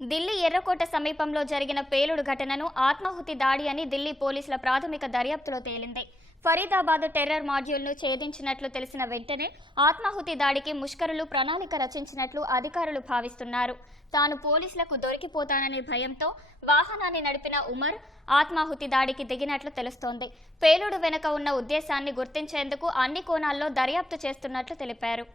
ఢిల్లీ ఎర్రకోట సమీపంలో జరిగిన పేలుడు ఘటనను ఆత్మాహుతి దాడి అని ఢిల్లీ పోలీసుల ప్రాథమిక దర్యాప్తులో తేలింది. ఫరీదాబాద్ టెర్రర్ మాడ్యూల్ను ఛేదించినట్లు తెలిసిన వెంటనే ఆత్మాహుతి దాడికి ముష్కరులు ప్రణాళిక రచించినట్లు అధికారులు భావిస్తున్నారు. తాను పోలీసులకు దొరికిపోతాననే భయంతో వాహనాన్ని నడిపిన ఉమర్ ఆత్మాహుతి దాడికి దిగినట్లు తెలుస్తోంది. పేలుడు వెనుక ఉన్న ఉద్దేశాన్ని గుర్తించేందుకు అన్ని కోణాల్లో దర్యాప్తు చేస్తున్నట్లు తెలిపారు.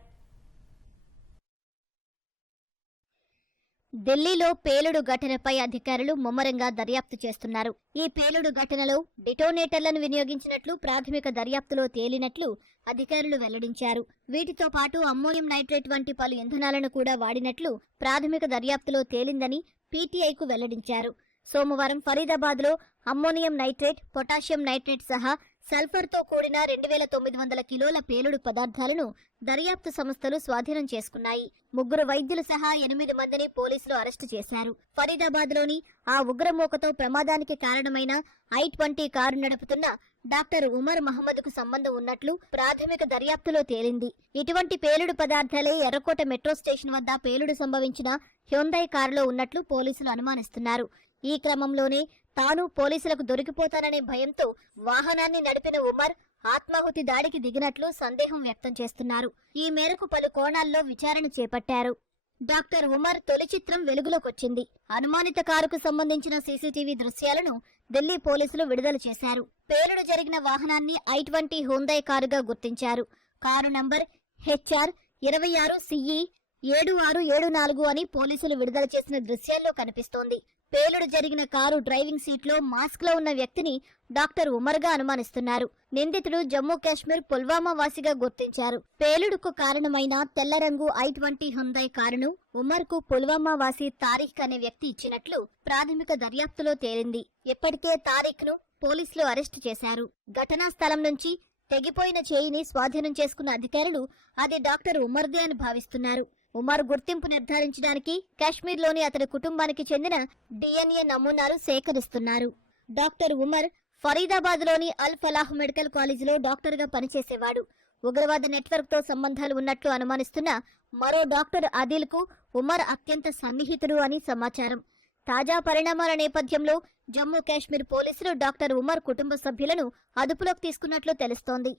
ఢిల్లీలో పేలుడు ఘటనపై అధికారులు ముమ్మరంగా దర్యాప్తు చేస్తున్నారు. ఈ పేలుడు ఘటనలో డిటోనేటర్లను వినియోగించినట్లు ప్రాథమిక దర్యాప్తులో తేలినట్లు అధికారులు వెల్లడించారు. వీటితో పాటు అమ్మోనియం నైట్రేట్ వంటి పలు ఇంధనాలను కూడా వాడినట్లు ప్రాథమిక దర్యాప్తులో తేలిందని పీటీఐకు వెల్లడించారు. సోమవారం ఫరీదాబాద్లో అమ్మోనియం నైట్రేట్ పొటాషియం నైట్రేట్ సహా సల్ఫర్తో కూడిన రెండు వేల తొమ్మిది వందల కిలోల పేలుడు పదార్థాలను దర్యాప్తు సంస్థలు స్వాధీనం చేసుకున్నాయి. ముగ్గురు వైద్యులు సహా ఎనిమిది మందిని పోలీసులు అరెస్టు చేశారు. ఫరీదాబాద్లోని ఆ ఉగ్రమూకతో ప్రమాదానికి కారణమైన ఐ ట్వంటీ కారు నడుపుతున్న డాక్టర్ ఉమర్ మహమ్మద్కు సంబంధం ఉన్నట్లు ప్రాథమిక దర్యాప్తులో తేలింది. ఇటువంటి పేలుడు పదార్థాలే ఎర్రకోట మెట్రో స్టేషన్ వద్ద పేలుడు సంభవించిన హ్యుందాయ్ కారులో ఉన్నట్లు పోలీసులు అనుమానిస్తున్నారు. ఈ క్రమంలోనే తాను పోలీసులకు దొరికిపోతాననే భయంతో వాహనాన్ని నడిపిన ఉమర్ ఆత్మాహుతి దాడికి దిగినట్లు సందేహం వ్యక్తం చేస్తున్నారు. ఈ మేరకు పలు కోణాల్లో విచారణ చేపట్టారు. డాక్టర్ ఉమర్ తొలి చిత్రం వెలుగులోకొచ్చింది. అనుమానిత కారుకు సంబంధించిన సీసీటీవీ దృశ్యాలను ఢిల్లీ పోలీసులు విడుదల చేశారు. పేలుడు జరిగిన వాహనాన్ని ఐ ట్వంటీ హోందాయ్ కారుగా గుర్తించారు. కారు నంబర్ హెచ్ఆర్ ఇరవై ఆరు సిఈ ఏడు ఆరు ఏడు నాలుగు అని పోలీసులు విడుదల చేసిన దృశ్యాల్లో కనిపిస్తోంది. పేలుడు జరిగిన కారు డ్రైవింగ్ సీట్లో మాస్క్లో ఉన్న వ్యక్తిని డాక్టర్ ఉమర్గా అనుమానిస్తున్నారు. నిందితుడు జమ్మూ కాశ్మీర్ పుల్వామా వాసిగా గుర్తించారు. పేలుడుకు కారణమైన తెల్ల రంగు ఐ ట్వంటీ హుందాయ్ కారును ఉమర్కు పుల్వామా వాసి తారీఖ్ అనే వ్యక్తి ఇచ్చినట్లు ప్రాథమిక దర్యాప్తులో తేలింది. ఇప్పటికే తారీఖ్ను పోలీసులు అరెస్టు చేశారు. ఘటనా స్థలం నుంచి తెగిపోయిన చేయిని స్వాధీనం చేసుకున్న అధికారులు అది డాక్టర్ ఉమర్దే అని భావిస్తున్నారు. ఉమర్ గుర్తింపు నిర్ధారించడానికి కాశ్మీర్లోని అతడి కుటుంబానికి చెందిన డిఎన్ఏ నమూనాలు సేకరిస్తున్నారు. డాక్టర్ ఉమర్ ఫరీదాబాద్లోని అల్ ఫలాహ్ మెడికల్ కాలేజీలో డాక్టర్గా పనిచేసేవాడు. ఉగ్రవాద నెట్వర్క్తో సంబంధాలు ఉన్నట్లు అనుమానిస్తున్న మరో డాక్టర్ అదిల్కు ఉమర్ అత్యంత సన్నిహితుడు అని సమాచారం. తాజా పరిణామాల నేపథ్యంలో జమ్మూ కాశ్మీర్ పోలీసులు డాక్టర్ ఉమర్ కుటుంబ సభ్యులను అదుపులోకి తీసుకున్నట్లు తెలుస్తోంది.